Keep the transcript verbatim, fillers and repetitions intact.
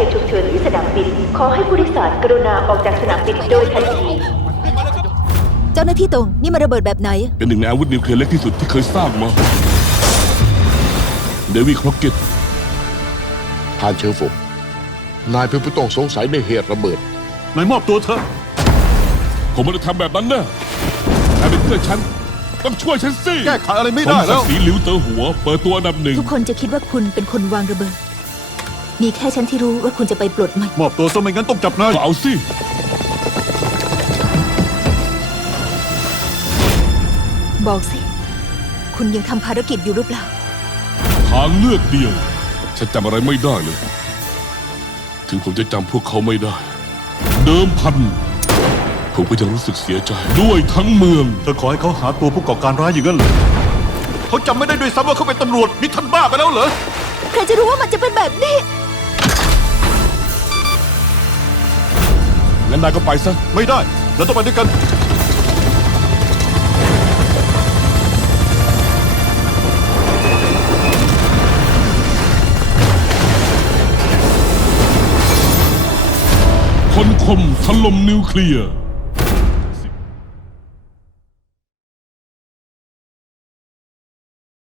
ตุฉุกเฉินที่สนามบินขอให้ผู้โดยสารกรุณาออกจากสนามบินโดยทันทีเจ้าหน้าที่ตรงนี่มันระเบิดแบบไหนเป็นหนึ่งในอาวุธนิวเคลียร์เล็กที่สุดที่เคยสร้างมาเดวิดคร็อกเก็ตท่านเชอร์ฟกนายเป็นผู้ต้องสงสัยในเหตุระเบิดนายมอบตัวเถอะผมไม่ได้ทำแบบนั้นนะนายเป็นเพื่อนฉันต้องช่วยฉันสิแก้ไขอะไรไม่ผมได้ศัแล้กวดิ์ศรีหลิวเต๋อหัว เปิดตัวอันดับหนึ่งทุกคนจะคิดว่าคุณเป็นคนวางระเบิด มีแค่ฉันที่รู้ว่าคุณจะไปปลดมันมอบตัวซะไม่งั้นต้องจับนายก็เอาสิบอกสิ คุณยังทำภารกิจอยู่หรือเปล่าทางเลือกเดียว ฉันจำอะไรไม่ได้เลย ถึงผมจะจำพวกเขาไม่ได้ เดิมพัน ผมก็ยังรู้สึกเสียใจด้วยทั้งเมืองเธอขอให้เขาหาตัวผู้ก่อการร้ายอย่างนั้นเหรอเขาจำไม่ได้ด้วยซ้ำว่าเขาเป็นตำรวจนี่ท่านบ้าไปแล้วเหรอใครจะรู้ว่ามันจะเป็นแบบนี้งั้นนายก็ไปซะไม่ได้เราต้องไปด้วยกันคนคมถล่มนิวเคลียร์